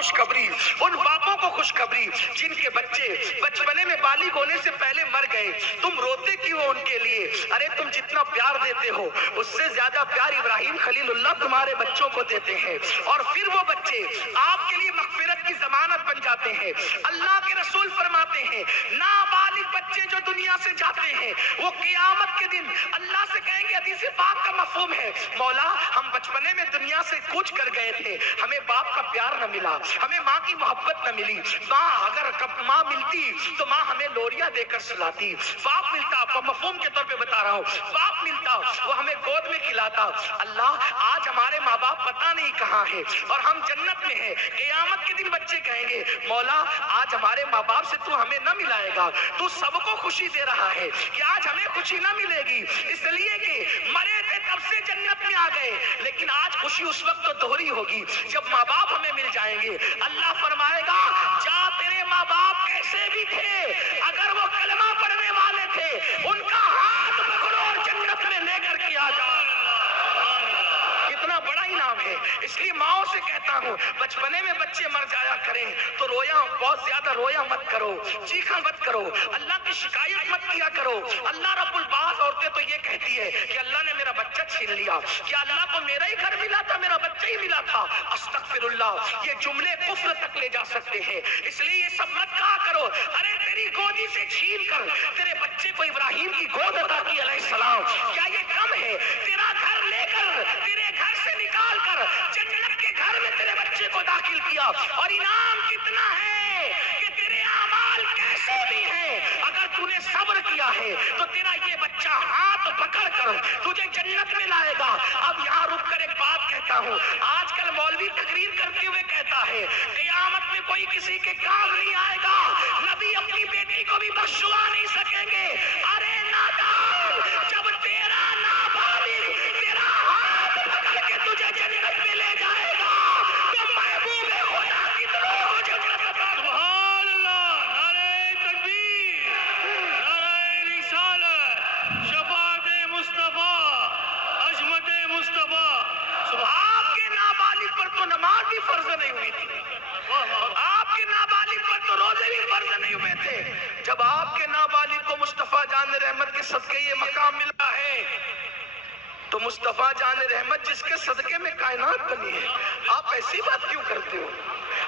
خوشخبری، ان باپوں کو خوشخبری جن کے بچے بچپنے میں بالغ ہونے سے پہلے مر گئے. تم روتے کیوں ان کے لیے؟ ارے تم جتنا پیار دیتے ہو اس سے زیادہ پیار ابراہیم خلیل اللہ تمہارے بچوں کو دیتے ہیں، اور پھر وہ بچے آپ کے لیے مغفرت کی ضمانت بن جاتے ہیں. اللہ کے رسول فرماتے ہیں نابالغ بچے جو دنیا سے جاتے ہیں وہ قیامت کے دن اللہ سے کہیں گے، حدیث پاک کا مفہوم ہے، مولا ہم بچپنے میں دنیا سے کوچ کر گئے تھے، ہمیں باپ کا پیار نہ ملا، ہمیں ماں کی محبت نہ ملی. اگر ماں ملتی تو ماں ہمیں لوریاں دے کر سلاتی، باپ ملتا، مفہوم کے طور پہ بتا رہا ہوں، باپ ملتا وہ ہمیں گود میں کھلاتا. اللہ آج ہمارے ماں باپ پتہ نہیں کہاں ہیں اور ہم جنت میں ہیں. قیامت کے دن بچے کہیں گے مولا آج ہمارے ماں باپ سے تو ہمیں نہ ملائے گا، تو سب کو خوشی دے رہا ہے کہ آج ہمیں خوشی نہ ملے گی اس لیے کہ مرے تھے تب سے جنت میں آ گئے، لیکن آج خوشی اس وقت تو دوہری ہوگی جب ماں باپ ہمیں مل جائیں گے. اللہ فرمائے گا جا تیرے ماں باپ کیسے بھی تھے، اگر وہ کلمہ پڑھنے والے تھے ان کا ہاتھ پکڑو اور جنت میں لے کر کے آ جاؤ. کتنا بڑا انعام ہے. اس لیے ماؤں سے کہتا ہوں بچپنے میں بچے مر جایا کریں تو رویا بہت زیادہ رویا مت کرو، چیخا مت کرو، اللہ کی شکایت مت کیا کرو. اللہ رب البعض عورتیں تو یہ کہتی ہے کہ اللہ نے میرا بچہ چھین لیا، کیا اللہ کو میرا ہی گھر ملا تھا، میرا بچہ ہی ملا تھا؟ استغفر اللہ، یہ جملے کفر تک لے جا سکتے ہیں. اس لیے یہ سب مت کہا کرو. ارے تیری گودی سے چھین کر تیرے بچے کو ابراہیم کی گود عطا کی علیہ السلام، کیا یہ کم ہے؟ تیرا گھر لے کر تیرے گھر سے نکال کر جنت کے گھر میں تیرے بچے کو داخل کیا، اور انعام کتنا ہے کہ تیرے اعمال کیسے بھی ہیں اگر تو نے صبر کیا ہے تو تیرا یہ بچہ ہاتھ پکڑ کر تجھے جنت میں لائے گا. اب یہاں رک کر ایک بات کہتا ہوں، آج کل مولوی تقریر کرتے ہوئے کہتا ہے قیامت میں کوئی کسی کے کام نہیں آئے گا، نبی اپنی بیٹی کو بھی بخشوا نہیں سکیں گے. ارے نادان، جب تیرا نابالغ تیرا ہاتھ پکڑ کے تجھے جنت میں لے جائے گا تو محبوب خدا کتنوں کو جنت عطا. سبحان اللہ، نعرہ تکبیر، نعرہ رسالت، شفاعت مصطفیٰ، عظمت مصطفیٰ. آپ کے نابالغ پر تو نماز بھی فرض نہیں ہوئی تھی، آپ کے نابالغ پر تو روزے بھی فرض نہیں ہوئے تھے. جب آپ کے نابالغ کو مصطفیٰ جان رحمت کے صدقے یہ مقام ملا ہے تو مصطفیٰ جان رحمت جس کے صدقے میں کائنات بنی ہے، آپ ایسی بات کیوں کرتے ہو؟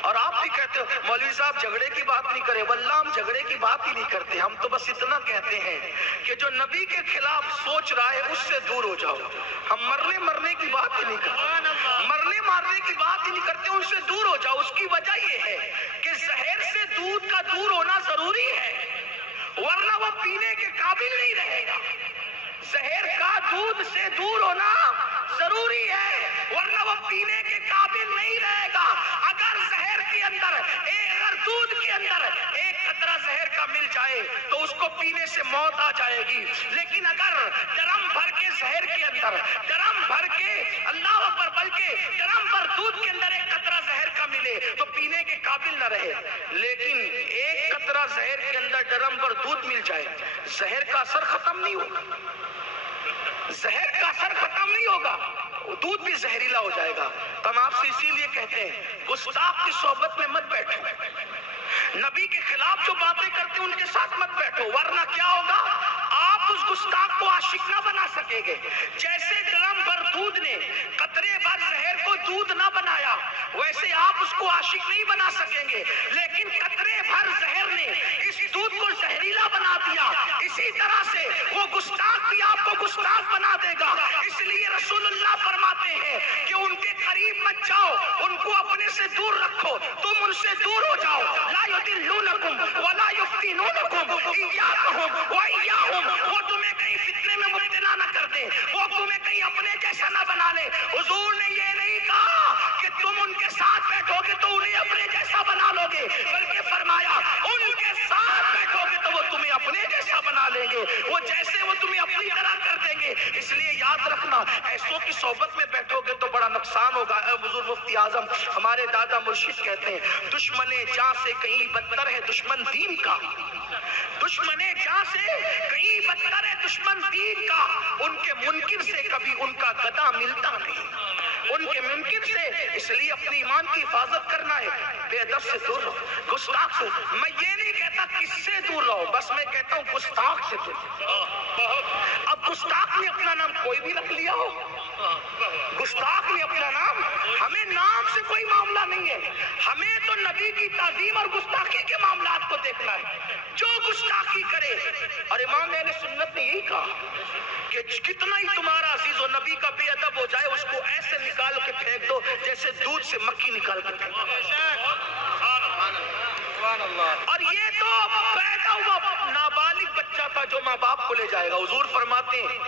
اور آپ بھی کہتے ہو مولوی صاحب جھگڑے کی بات نہیں کریں. واللہ ہم جھگڑے کی بات ہی نہیں کرتے، ہم تو بس اتنا کہتے ہیں کہ جو نبی کے خلاف سوچ رہا ہے اس سے دور ہو جاؤ. ہم مرنے کی بات ہی نہیں کرتے، مارنے کی بات ہی نہیں کرتے، ان سے دور ہو جاؤ. اس کی وجہ یہ ہے کہ زہر سے دودھ کا دور ہونا ضروری ہے، ورنہ وہ پینے کے قابل نہیں رہے گا. زہر کا دودھ سے دور ہونا ضروری ہے ورنہ وہ پینے کے قابل نہیں رہے گا. اگر زہر کے اندر اگر دودھ کے اندر ایک قطرہ زہر کا مل جائے تو اس کو پینے سے موت آ جائے گی، لیکن اگر ڈرم بھر کے زہر کے اندر، ڈرم بھر کے اللہ اکبر، بلکہ ڈرم بھر دودھ کے اندر ایک قطرہ زہر کا ملے تو پینے کے قابل نہ رہے، لیکن ایک قطرہ زہر کے اندر ڈرم بھر دودھ مل جائے، زہر کا اثر ختم نہیں ہوگا، زہر کا اثر ختم نہیں ہوگا، دودھ بھی زہریلا ہو جائے گا. ہم آپ سے اسی لیے کہتے ہیں گستاخ کی صحبت میں مت بیٹھو، نبی کے خلاف جو باتیں کرتے ہیں ان کے ساتھ مت بیٹھو، ورنہ کیا ہوگا آپ اس گستاخ کو عاشق نہ بنا سکیں گے. جیسے ڈرم بھر دودھ نے قطرے بھر زہر کو دودھ نہ بنایا ویسے آپ اس کو عاشق نہیں بنا سکیں گے، لیکن قطرے بھر زہر نے اس دودھ کو زہریلا بنا دیا. اسی طرح سے وہ گستاخ بھی آپ کو گستاخ بنا دے گا. اس لیے رسول اللہ فرماتے ہیں کہ ان کے قریب مت جاؤ، ان کو اپنے سے دور رکھو، تم ان سے دور ہو جاؤ. لا یضلونکم ولا یفتنونکم ایاکم وایاہم، وہ تمہیں کہیں فتنے میں مبتلا نہ کر دیں، وہ تمہیں کہیں اپنے جیسا نہ بنا لے. حضور نے یہ نہیں کہا کہ تم ان کے ساتھ بیٹھو گے تو انہیں اپنے جیسا بنا لو گے، بلکہ فرمایا ان کے ساتھ بیٹھو گے تو وہ تمہیں اپنے جیسا بنا لیں گے، وہ جیسے وہ تمہیں اپنی طرح کر دیں گے. اس لیے یاد رکھنا ایسوں کی صحبت میں بیٹھو گے تو بڑا نقصان ہوگا. حضور مفتی اعظم ہمارے دادا مرشد کہتے ہیں دشمن جاں سے کہیں بدتر ہے دشمن دین کا، دشمن جاں سے کہیں بدتر ہے دشمن دین کا. ان کے منکر سے کبھی ان کا گدا ملتا نہیں، ان کے منکر سے. اس لیے اپنی ایمان کی حفاظت کرنا ہے. بے ادب سے دور رہو, گستاخ سے. میں یہ نہیں کہتا کس سے دور رہو, بس میں کہتا ہوں گستاخ سے دور. اب گستاخ نے اپنا نام کوئی بھی رکھ لیا ہو, گستاخ نے اپنا نام, ہمیں نام سے کوئی معاملہ نہیں ہے, ہمیں تو نبی کی تعظیم اور گستاخی کے معاملات کو دیکھنا ہے. جو گستاخی کرے, اور امام اہل سنت نے یہی کہا کہ کتنا ہی تمہارا عزیز و نبی کا بے ادب ہو جائے, اس کو ایسے نکال کے پھینک دو جیسے دودھ سے مکھی نکال کے پھینک دو. اور یہ تو پیدا ہوا نابالغ بچہ تھا جو ماں باپ کو لے جائے گا. حضور فرماتے ہیں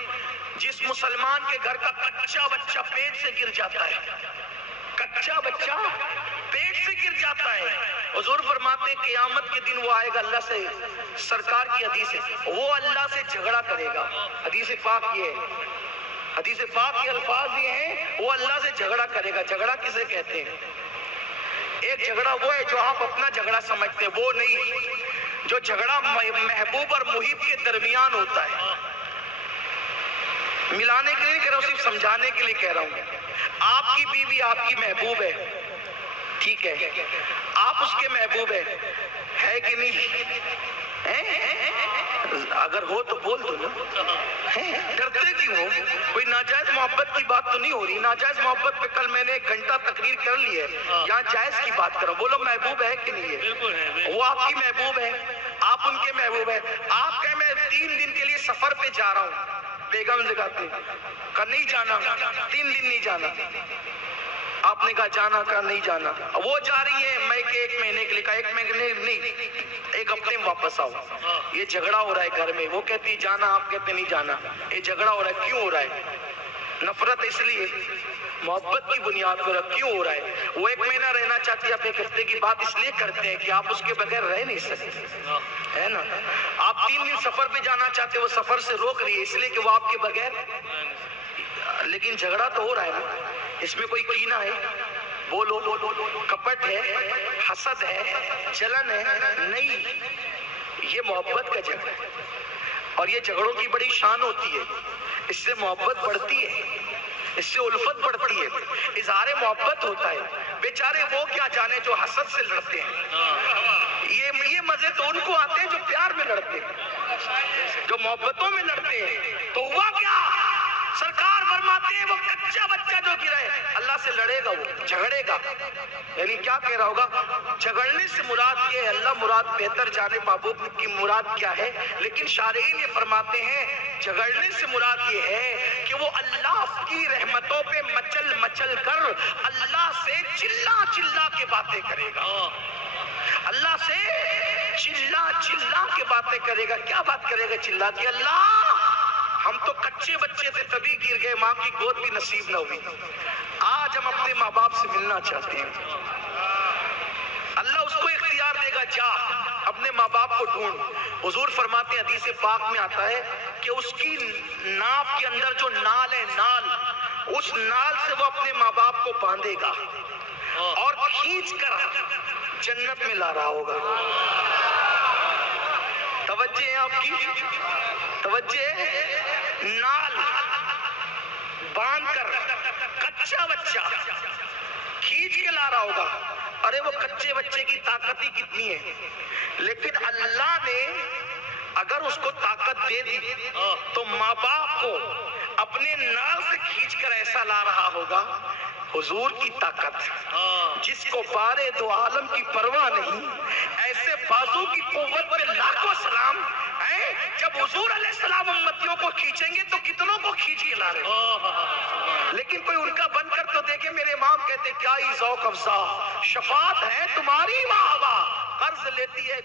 جس مسلمان کے گھر کا کچا بچہ پیٹ سے گر جاتا ہے, کچا بچہ پیٹ سے گر جاتا ہے, حضور فرماتے ہیں قیامت کے دن وہ آئے گا اللہ سے, سرکار کی حدیث ہے, وہ اللہ سے جھگڑا کرے گا. حدیث پاک یہ ہے, حدیث پاک کے الفاظ یہ ہیں, وہ اللہ سے جھگڑا کرے گا. جھگڑا کسے کہتے ہیں؟ ایک جھگڑا وہ ہے جو آپ اپنا جھگڑا سمجھتے ہیں, وہ نہیں. جو جھگڑا محبوب اور محب کے درمیان ہوتا ہے, ملانے کے لیے نہیں کہہ رہا ہوں, صرف سمجھانے کے لیے کہہ رہا ہوں. آپ کی بیوی آپ کی محبوب ہے, ٹھیک ہے, آپ اس کے محبوب ہے کہ نہیں؟ اگر ہو تو بول دو نا, ڈرتے کیوں ہو؟ کوئی ناجائز محبت کی بات تو نہیں ہو رہی. ناجائز محبت پہ کل میں نے 1 گھنٹہ تقریر کر لی ہے, یہاں جائز کی بات کرو. بولو محبوب ہے کہ نہیں ہے؟ وہ آپ کی محبوب ہے, آپ ان کے محبوب ہے. آپ کہیں میں 3 دن کے لیے سفر پہ جا رہا ہوں, بیگم سے کہتے کہ نہیں جانا, 3 دن نہیں جانا. آپ نے کہا جانا, کہا نہیں جانا. وہ جا رہی ہے, میں کہ 1 مہینے کے لیے, کہا 1 مہینے نہیں, 1 ہفتے میں واپس آؤ. یہ جھگڑا ہو رہا ہے گھر میں, وہ کہتی جانا, آپ کہتے نہیں جانا. یہ جھگڑا ہو رہا ہے, کیوں ہو رہا ہے؟ نفرت اس لیے, محبت کی بنیاد پر کیوں ہو رہا ہے؟ وہ 1 مہینہ رہنا چاہتی ہے, آپ 1 ہفتے کی بات اس لیے کرتے ہیں کہ آپ اس کے بغیر رہ نہیں سکتے, ہے نا. آپ 3 دن سفر پہ جانا چاہتے, وہ سفر سے روک رہی ہے اس لیے کہ وہ آپ کے بغیر. لیکن جھگڑا تو ہو رہا ہے نا, اس میں کوئی کینہ ہے؟ بولو, کپٹ ہے, حسد ہے, جلن ہے؟ نہیں, یہ محبت کا جھگڑا ہے. اور یہ جھگڑوں کی بڑی شان ہوتی ہے, اس سے محبت بڑھتی ہے, اس سے الفت بڑھتی ہے, اظہار محبت ہوتا ہے. بیچارے وہ کیا جانے جو حسد سے لڑتے ہیں, یہ مزے تو ان کو آتے ہیں جو پیار میں لڑتے ہیں, جو محبتوں میں لڑتے ہیں. تو ہوا کیا؟ سرکار فرماتے ہیں وہ کچا بچہ جو گرا ہے اللہ سے لڑے گا, وہ جھگڑے گا. یعنی کیا کہہ رہا ہوگا؟ جھگڑنے سے مراد یہ ہے, اللہ مراد بہتر جانے محبوب کی مراد کیا ہے, لیکن شارعین یہ فرماتے ہیں جھگڑنے سے مراد یہ ہے کہ وہ اللہ کی رحمتوں پہ مچل مچل کر اللہ سے چلا چلا کے باتیں کرے گا, اللہ سے چلا چلا کے باتیں کرے گا. کیا بات کرے گا چلا کے؟ اللہ ہم تو کچے بچے تھے تبھی گر گئے, ماں کی گود بھی نصیب نہ ہوئی, آج ہم اپنے ماں باپ سے ملنا چاہتے ہیں. اللہ اس کو اختیار دے گا, جا اپنے ماں باپ کو ڈھونڈ. حضور فرماتے ہیں حدیث پاک میں آتا ہے کہ اس کی ناف کے اندر جو نال ہے, نال, اس نال سے وہ اپنے ماں باپ کو باندھے گا اور کھینچ کر جنت میں لا رہا ہوگا. توجہ ہے آپ کی, توجہ ہے. نال باندھ کر کچا بچہ کھینچ کے لا رہا ہوگا. ارے وہ کچے بچے کی طاقت ہی کتنی ہے, لیکن اللہ نے اگر اس کو طاقت دے دی تو ماں باپ کو اپنے نال سے کھینچ کر ایسا لا رہا ہوگا. حضور کی طاقت, جس کو بارے دو عالم کی پرواہ نہیں, ایسے بازو کی قوت پہ لاکھوں سلام. جب حضور علیہ السلام امتیوں کو کھینچیں گے تو کتنوں کو کھینچ کے لا رہے, لیکن کوئی ان کا بن کر تو دیکھے. میرے امام کہتے کیا ہی ذوق افزا شفاعت ہے تمہاری ماں, قرض لیتی ہے